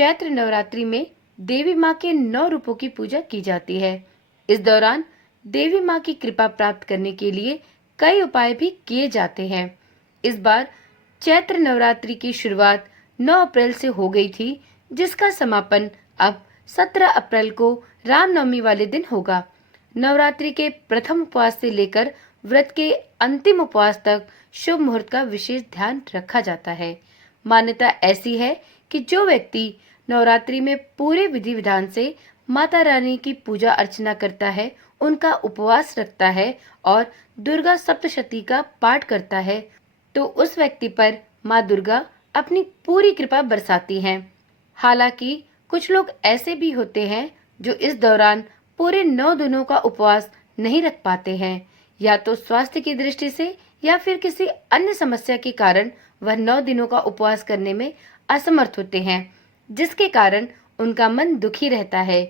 चैत्र नवरात्रि में देवी माँ के 9 रूपों की पूजा की जाती है। इस दौरान देवी माँ की कृपा प्राप्त करने के लिए कई उपाय भी किए जाते हैं। इस बार चैत्र नवरात्रि की शुरुआत 9 अप्रैल से हो गई थी, जिसका समापन अब 17 अप्रैल को रामनवमी वाले दिन होगा। नवरात्रि के प्रथम उपवास से लेकर व्रत के अंतिम उपवास तक शुभ मुहूर्त का विशेष ध्यान रखा जाता है। मान्यता ऐसी है कि जो व्यक्ति नवरात्रि में पूरे विधि विधान से माता रानी की पूजा अर्चना करता है, उनका उपवास रखता है और दुर्गा सप्तशती का पाठ करता है, तो उस व्यक्ति पर माँ दुर्गा अपनी पूरी कृपा बरसाती हैं। हालांकि कुछ लोग ऐसे भी होते हैं जो इस दौरान पूरे 9 दिनों का उपवास नहीं रख पाते हैं, या तो स्वास्थ्य की दृष्टि से या फिर किसी अन्य समस्या के कारण वह 9 दिनों का उपवास करने में असमर्थ होते हैं, जिसके कारण उनका मन दुखी रहता है।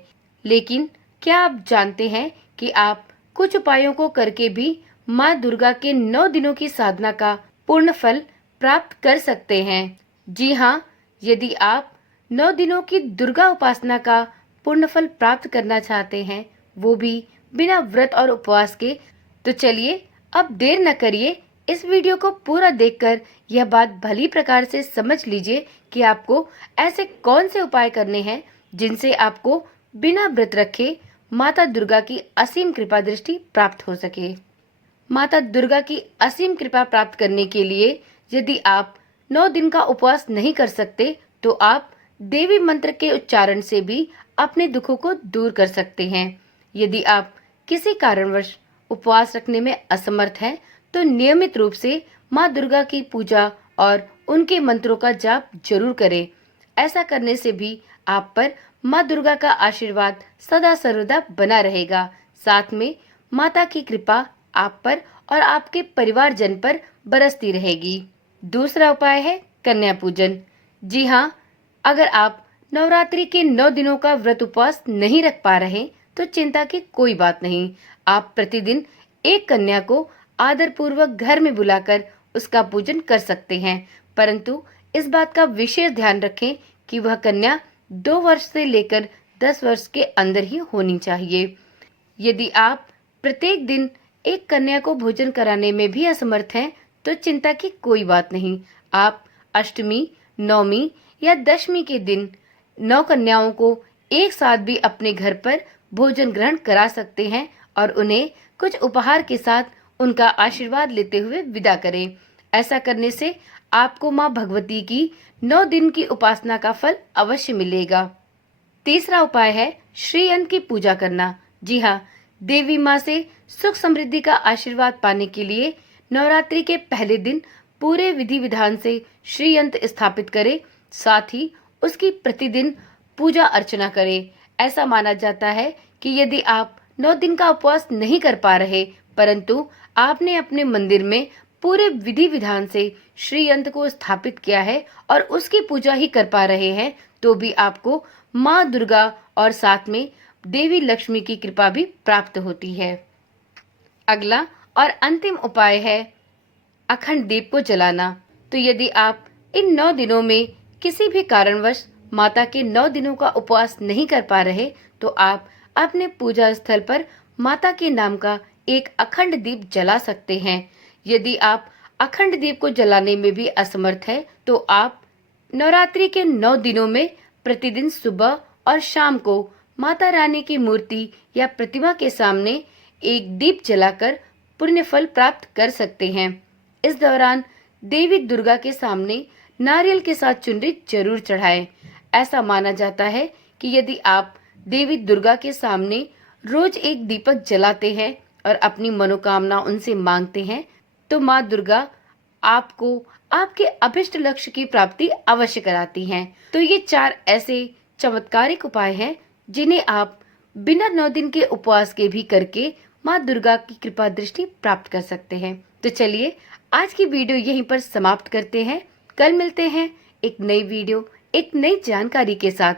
लेकिन क्या आप जानते हैं कि आप कुछ उपायों को करके भी माँ दुर्गा के 9 दिनों की साधना का पूर्ण फल प्राप्त कर सकते हैं? जी हाँ, यदि आप 9 दिनों की दुर्गा उपासना का पूर्ण फल प्राप्त करना चाहते हैं, वो भी बिना व्रत और उपवास के, तो चलिए अब देर न करिए, इस वीडियो को पूरा देखकर यह बात भली प्रकार से समझ लीजिए कि आपको ऐसे कौन से उपाय करने हैं जिनसे आपको बिना व्रत रखे माता दुर्गा की असीम कृपा दृष्टि प्राप्त हो सके। माता दुर्गा की असीम कृपा प्राप्त करने के लिए यदि आप 9 दिन का उपवास नहीं कर सकते, तो आप देवी मंत्र के उच्चारण से भी अपने दुखों को दूर कर सकते हैं। यदि आप किसी कारणवश उपवास रखने में असमर्थ हैं, तो नियमित रूप से माँ दुर्गा की पूजा और उनके मंत्रों का जाप जरूर करें। ऐसा करने से भी आप पर माँ दुर्गा का आशीर्वाद सदा सर्वदा बना रहेगा। साथ में माता की कृपा आप पर और आपके परिवारजन पर बरसती रहेगी। दूसरा उपाय है कन्या पूजन। जी हाँ, अगर आप नवरात्रि के 9 दिनों का व्रत उपवास नहीं रख पा रहे, तो चिंता की कोई बात नहीं। आप प्रतिदिन एक कन्या को आदर पूर्वक घर में बुलाकर उसका पूजन कर सकते हैं, परंतु इस बात का विशेष ध्यान रखें कि वह कन्या 2 वर्ष से लेकर 10 वर्ष के अंदर ही होनी चाहिए। यदि आप प्रत्येक दिन एक कन्या को भोजन कराने में भी असमर्थ हैं, तो चिंता की कोई बात नहीं। आप अष्टमी, नवमी या दशमी के दिन 9 कन्याओं को एक साथ भी अपने घर पर भोजन ग्रहण करा सकते हैं और उन्हें कुछ उपहार के साथ उनका आशीर्वाद लेते हुए विदा करें। ऐसा करने से आपको माँ भगवती की 9 दिन की उपासना का फल अवश्य मिलेगा। तीसरा उपाय है श्रीयंत्र की पूजा करना। जी हाँ, देवी माँ से सुख समृद्धि का आशीर्वाद पाने के लिए नवरात्रि के पहले दिन पूरे विधि विधान से श्रीयंत्र स्थापित करें, साथ ही उसकी प्रतिदिन पूजा अर्चना करें। ऐसा माना जाता है कि यदि आप 9 दिन का उपवास नहीं कर पा रहे, परंतु आपने अपने मंदिर में पूरे विधि विधान से श्रीयंत्र को स्थापित किया है और उसकी पूजा ही कर पा रहे हैं, तो भी आपको माँ दुर्गा और साथ में देवी लक्ष्मी की कृपा भी प्राप्त होती है। अगला और अंतिम उपाय है अखंड दीप को जलाना। तो यदि आप इन 9 दिनों में किसी भी कारणवश माता के 9 दिनों का उपवास नहीं कर पा रहे, तो आप अपने पूजा स्थल पर माता के नाम का एक अखंड दीप जला सकते हैं। यदि आप अखंड दीप को जलाने में भी असमर्थ है, तो आप नवरात्रि के 9 दिनों में प्रतिदिन सुबह और शाम को माता रानी की मूर्ति या प्रतिमा के सामने एक दीप जलाकर पुण्य फल प्राप्त कर सकते हैं। इस दौरान देवी दुर्गा के सामने नारियल के साथ चुनरी जरूर चढ़ाएं। ऐसा माना जाता है कि यदि आप देवी दुर्गा के सामने रोज एक दीपक जलाते हैं और अपनी मनोकामना उनसे मांगते हैं, तो माँ दुर्गा आपको आपके अभिष्ट लक्ष्य की प्राप्ति अवश्य कराती हैं। तो ये 4 ऐसे चमत्कारिक उपाय हैं जिन्हें आप बिना 9 दिन के उपवास के भी करके माँ दुर्गा की कृपा दृष्टि प्राप्त कर सकते हैं। तो चलिए आज की वीडियो यहीं पर समाप्त करते हैं। कल मिलते हैं एक नई वीडियो, एक नई जानकारी के साथ।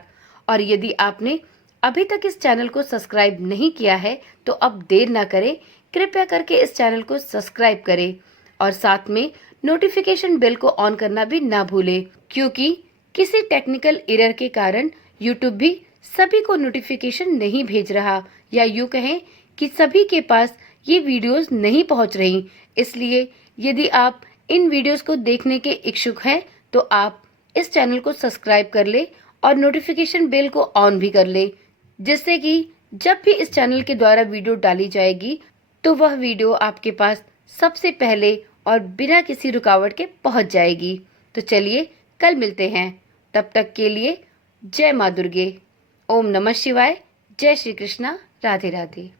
और यदि आपने अभी तक इस चैनल को सब्सक्राइब नहीं किया है, तो अब देर ना करें, कृपया करके इस चैनल को सब्सक्राइब करें और साथ में नोटिफिकेशन बेल को ऑन करना भी ना भूलें, क्योंकि किसी टेक्निकल एरर के कारण यूट्यूब भी सभी को नोटिफिकेशन नहीं भेज रहा, या यूं कहें कि सभी के पास ये वीडियोस नहीं पहुंच रही। इसलिए यदि आप इन वीडियोस को देखने के इच्छुक हैं तो आप इस चैनल को सब्सक्राइब कर ले और नोटिफिकेशन बेल को ऑन भी कर ले, जिससे कि जब भी इस चैनल के द्वारा वीडियो डाली जाएगी तो वह वीडियो आपके पास सबसे पहले और बिना किसी रुकावट के पहुंच जाएगी। तो चलिए कल मिलते हैं, तब तक के लिए जय माँ दुर्गे। ओम नमः शिवाय। जय श्री कृष्णा। राधे राधे।